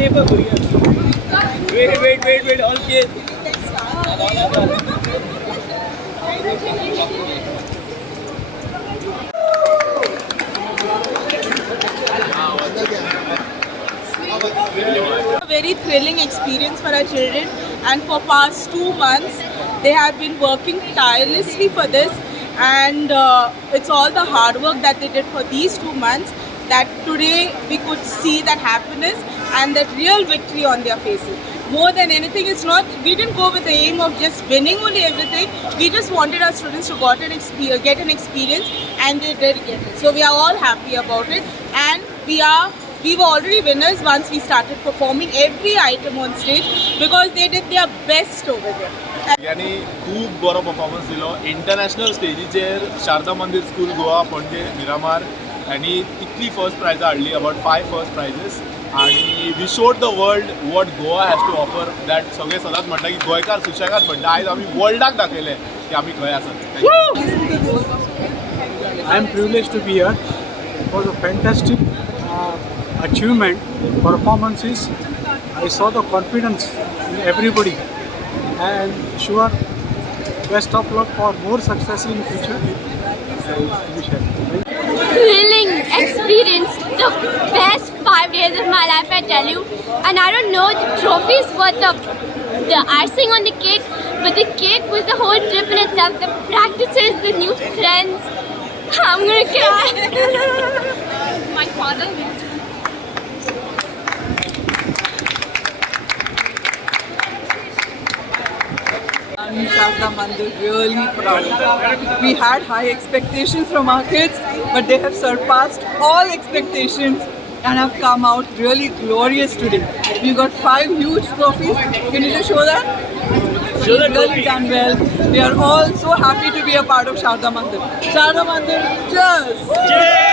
Wait, all kids. A very thrilling experience for our children, and for past 2 months they have been working tirelessly for this, and it's all the hard work that they did for these 2 months that today we could see that happiness and that real victory on their faces. More than anything, it's not, we didn't go with the aim of just winning only everything. We just wanted our students to get an experience, and they did get it. So we are all happy about it, and we were already winners once we started performing every item on stage because they did their best over there. यांनी खूप बरो performance दिलो. International स्टेजीचेर Sharda मंदिर school Goa Panaji Miramar यांनी इतली first प्रायजां हाडली, about 5 first prizes, आणि we showed the world what Goa has to offer. That सगळे सदांच म्हणटा की गोंयकार सुशेगाद म्हणटा. आयज आमी वर्ल्डाक दाखयलें की आमी खंय आसात. I am privileged to be here. It was a fantastic achievement, performances. I saw the confidence in everybody, and sure, best of luck for more success in future. Thrilling experience, the best 5 days of my life, I tell you. And I don't know, the trophies were the icing on the cake, but the cake was the whole trip in itself. The practices, the new friends. I'm gonna cry. My father. Sharda Mandir, really proud. We had high expectations from our kids, but they have surpassed all expectations and have come out really glorious today. We got 5 huge trophies. Can you just show that? We've really done well. We are all so happy to be a part of Sharda Mandir. Sharda Mandir, cheers! Yay!